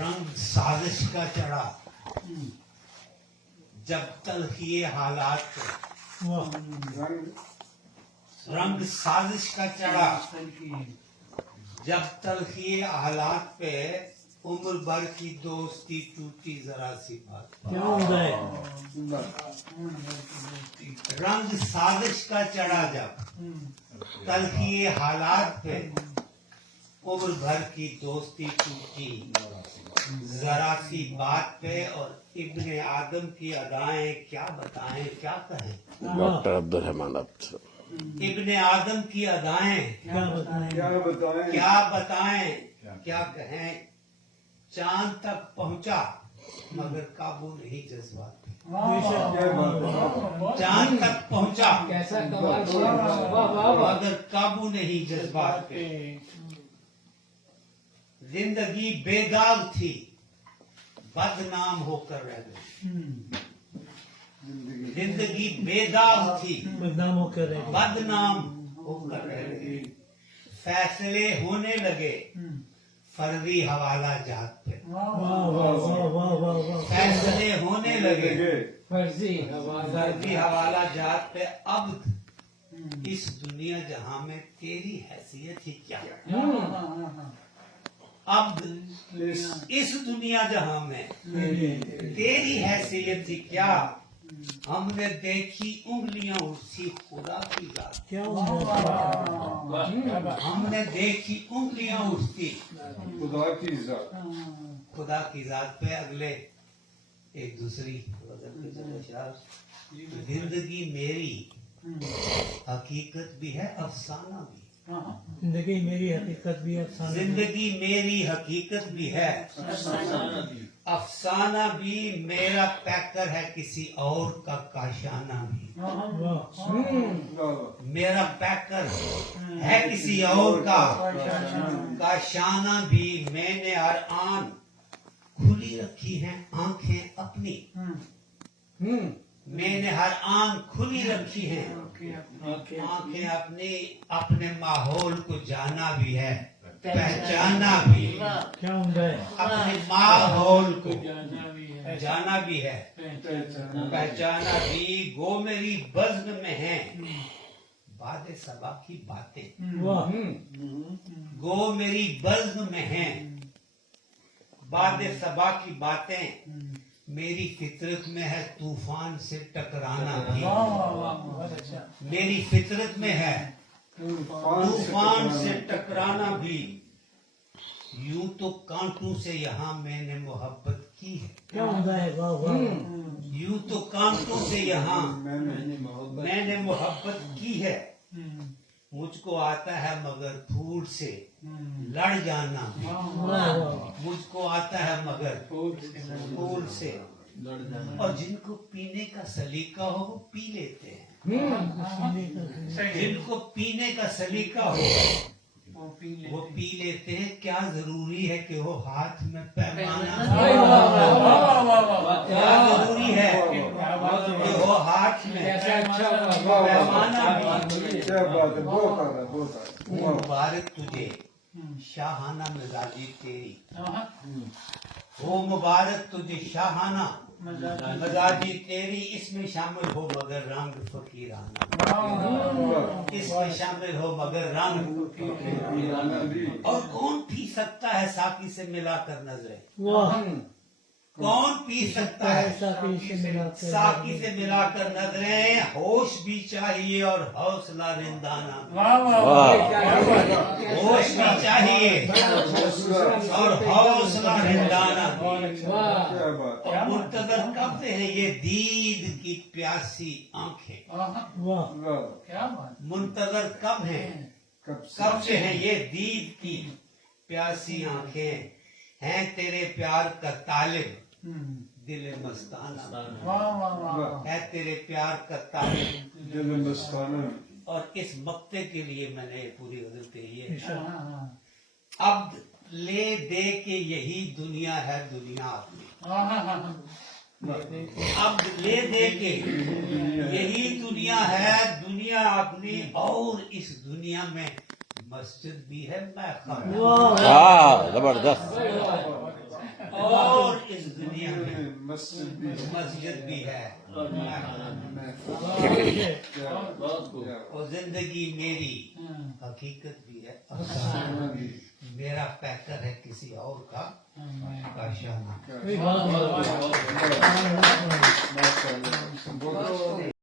رنگ سازش کا چڑھا جب تلخی حالات پہ رنگ سازش کا چڑھا جب تلخی حالات پہ عمر بھر کی دوستی ٹوٹی ذرا سی بات رنگ سازش کا چڑھا جب تلخی حالات پہ عمر بھر کی دوستی ٹوٹی ذرا سی بات پہ اور ابن آدم کی ادائیں کیا بتائیں کیا کہیں ڈاکٹر عبدالرحمان عبد ابن آدم کی ادائیں کیا بتائیں کیا کہیں چاند تک پہنچا مگر قابو نہیں جذبات پہ چاند تک پہنچا مگر قابو نہیں جذبات پہ زندگی بے داغ تھی بدنام ہو کر رہ گئی زندگی بے داغ تھی بدنام ہو کر رہ گئی فیصلے ہونے لگے فرضی حوالہ جات پہ فیصلے ہونے لگے فرضی حوالہ جات پہ اب اس دنیا جہاں میں تیری حیثیت ہی کیا اب اس دنیا جہاں میں تیری حیثیت ہی کیا ہم نے دیکھی انگلیاں اٹھتی خدا کی ذات ہم نے دیکھی انگلیاں اٹھتی خدا کی ذات پہ اگلے ایک دوسری زندگی میری حقیقت بھی ہے افسانہ بھی زندگی میری حقیقت بھی افسانہ زندگی میری حقیقت بھی ہے افسانہ بھی میرا پیکر ہے کسی اور کا کاشانہ بھی میرا پیکر ہے کسی اور کا کاشانہ بھی میں نے ہر آن کھلی رکھی ہیں آنکھیں اپنی میں نے ہر آن کھلی رکھی ہیں آنکھیں اپنی اپنے ماحول کو جانا بھی ہے پہچانا بھی اپنے ماحول کو جانا بھی ہے پہچانا بھی گو میری بزم میں ہیں باد صبا کی باتیں گو میری بزم میں ہیں باد صبا کی باتیں میری فطرت میں ہے طوفان سے ٹکرانا بھی میری فطرت میں ہے طوفان سے ٹکرانا بھی یوں تو کانٹوں سے یہاں میں نے محبت کی ہے یوں تو کانٹوں سے یہاں میں نے محبت کی ہے مجھ کو آتا ہے مگر پھول سے لڑ جانا مجھ کو آتا ہے مگر پھول سے اور جن کو پینے کا سلیقہ ہو وہ پی لیتے ہیں جن کو پینے کا سلیقہ ہو وہ پی لیتے ہیں کیا ضروری ہے کہ وہ ہاتھ میں پیمانہ کیا ضروری ہے کہ وہ ہاتھ میں پیمانہ مبارک تجھے شاہانہ مزاجی تیری وہ مبارک تجھے شاہانہ مزاجی تیری اس میں شامل ہو مگر رنگ فقیرانہ اس میں شامل ہو مگر رنگ اور کون پی سکتا ہے ساقی سے ملا کر نظریں کون پی سکتا ہے ساقی سے ملا کر نظریں ہوش بھی چاہیے اور حوصلہ رندانہ ہوش بھی چاہیے اور حوصلہ رندانہ اور منتظر کب سے ہے یہ دید کی پیاسی آنکھیں منتظر کب سے ہیں یہ دید کی پیاسی آنکھیں ہیں تیرے پیار کا طالب دل مستانہ ہے تیرے پیار کا طالب دل مستانہ اور اس مقطع کے لیے میں نے پوری غزل کہی ہے عبد لے دے کے یہی دنیا ہے دنیا اپنی عبد لے دے کے یہی دنیا ہے دنیا اپنی اور اس دنیا میں مسجد بھی ہے میں خانہ زبردست مسجد بھی ہے اور زندگی میری حقیقت بھی ہے میرا پیکر ہے کسی اور کا شانہ